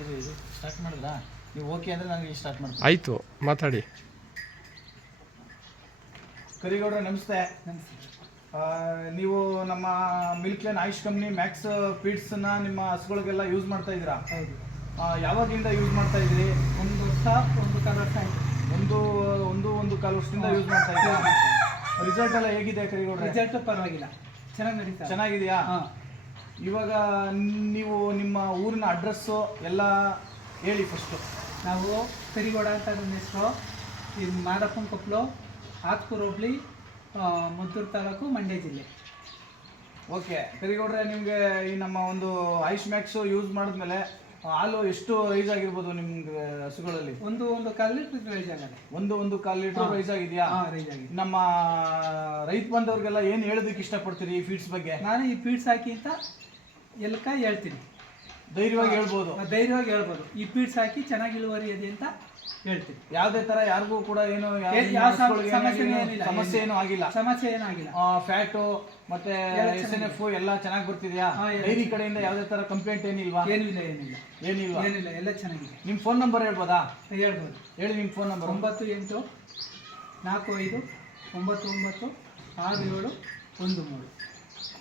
ಇದು ಸ್ಟಾರ್ಟ್ ಮಾಡಿದ್ರಾ ನೀವು? ಓಕೆ ಅಂದರೆ ನನಗೆ ಸ್ಟಾರ್ಟ್ ಮಾಡ್ತೀನಿ. ಆಯಿತು, ಮಾತಾಡಿ. ಕರಿಗೌಡ್ರೆ ನಮಸ್ತೆ. ನಮಸ್ತೆ. ನೀವು ನಮ್ಮ milk line Ayush company max ಫೀಡ್ಸನ್ನ ನಿಮ್ಮ ಹಸುಗಳಿಗೆಲ್ಲ ಯೂಸ್ ಮಾಡ್ತಾ ಇದ್ದೀರಾ? ಹೌದು. ಯಾವಾಗಿಂದ ಯೂಸ್ ಮಾಡ್ತಾ ಇದ್ದೀರಿ? 1 ವರ್ಷ 1.25 ವರ್ಷ ಆಯಿತು. ಒಂದು ಕಾಲು ವರ್ಷದಿಂದ ಯೂಸ್ ಮಾಡ್ತಾ ಇದ್ದೀರಾ? ರಿಸಲ್ಟ್ ಎಲ್ಲ ಹೇಗಿದೆ ಕರಿಗೌಡ್ರೆ? ರಿಸಲ್ಟ್ ಪರವಾಗಿಲ್ಲ, ಚೆನ್ನಾಗಿ ನಡೀತಾ. ಚೆನ್ನಾಗಿದೆಯಾ? ಹಾಂ. ಇವಾಗ ನೀವು ನಿಮ್ಮ ಊರಿನ ಅಡ್ರೆಸ್ಸು ಎಲ್ಲ ಹೇಳಿ ಫಸ್ಟು. ನಾವು ಕರಿಗೌಡ ಅಂತ ನನ್ನ ಹೆಸರು. ಇದು ಮಾದಪ್ಪನ ಕೊಪ್ಪಲು, ಆತ್ಕೂರು ಹೋಬಳಿ, ಮದ್ದೂರು ತಾಲೂಕು, ಮಂಡ್ಯ ಜಿಲ್ಲೆ. ಓಕೆ ಕರಿಗೌಡ್ರೆ, ನಿಮಗೆ ಈ ನಮ್ಮ ಒಂದು ಆಯುಷ್ ಮ್ಯಾಕ್ಸು ಯೂಸ್ ಮಾಡಿದ್ಮೇಲೆ ಹಾಲು ಎಷ್ಟು ರೈಸ್ ಆಗಿರ್ಬೋದು ನಿಮ್ಗೆ ಹಸುಗಳಲ್ಲಿ? 1.25 ಲೀಟ್ರ್ ರೈಸ್ ಆಗದೆ. 1.25 ಲೀಟರ್ ರೈಸ್ ಆಗಿದೆಯಾ? ರೈಸ್ ಆಗಿದೆ. ನಮ್ಮ ರೈತ ಬಂದವ್ರಿಗೆಲ್ಲ ಏನು ಹೇಳೋದಕ್ಕೆ ಇಷ್ಟಪಡ್ತೀರಿ ಈ ಫೀಡ್ಸ್ ಬಗ್ಗೆ? ನಾನು ಈ ಫೀಡ್ಸ್ ಹಾಕಿ ಅಂತ ಎಲ್ಕ ಹೇಳ್ತೀನಿ, ಧೈರ್ಯವಾಗಿ ಹೇಳ್ಬೋದು. ಧೈರ್ಯವಾಗಿ ಹೇಳ್ಬೋದು. ಈ ಫೀಡ್ಸ್ ಹಾಕಿ ಚೆನ್ನಾಗಿ ಇಳುವರಿ ಇದೆ ಅಂತ ಹೇಳ್ತೀನಿ. ಯಾವುದೇ ತರ ಯಾರಿಗೂ ಕೂಡ ಏನು ಸಮಸ್ಯೆ ಏನೂ ಆಗಿಲ್ಲ? ಸಮಸ್ಯೆ ಏನಾಗಿಲ್ಲ. ಫ್ಯಾಟು ಮತ್ತೆ SNF ಎಲ್ಲ ಚೆನ್ನಾಗಿ ಬರ್ತಿದ್ಯಾ? ಡೈರಿ ಕಡೆಯಿಂದ ಯಾವುದೇ ತರ ಕಂಪ್ಲೇಂಟ್ ಏನಿಲ್ವಾ? ಏನಿಲ್ಲ. ಎಲ್ಲ ಚೆನ್ನಾಗಿದೆ. ನಿಮ್ಮ ಫೋನ್ ನಂಬರ್ ಹೇಳ್ಬೋದಾ? ಹೇಳ್ಬೋದು. ಹೇಳಿ ನಿಮ್ಮ ಫೋನ್ ನಂಬರ್. 98 45 99 67 13.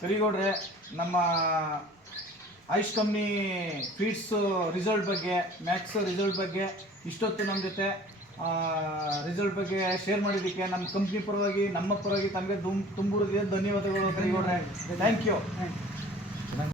ಕರಿಗೌಡ್ರೆ, ನಮ್ಮ ಆಯುಷ್ ಕಂಪ್ನಿ ಫೀಡ್ಸ್ ರಿಸಲ್ಟ್ ಬಗ್ಗೆ, ಮ್ಯಾಕ್ಸ್ ರಿಸಲ್ಟ್ ಬಗ್ಗೆ ಇಷ್ಟೊತ್ತು ನಮ್ಮ ಜೊತೆ ರಿಸಲ್ಟ್ ಬಗ್ಗೆ ಶೇರ್ ಮಾಡಿದ್ದಕ್ಕೆ ನಮ್ಮ ಕಂಪ್ನಿ ಪರವಾಗಿ, ನಮ್ಮ ಪರವಾಗಿ ತಮಗೆ ತುಂಬ ಧನ್ಯವಾದಗಳು ಕರಿಗೌಡ್ರೆ. Thank you.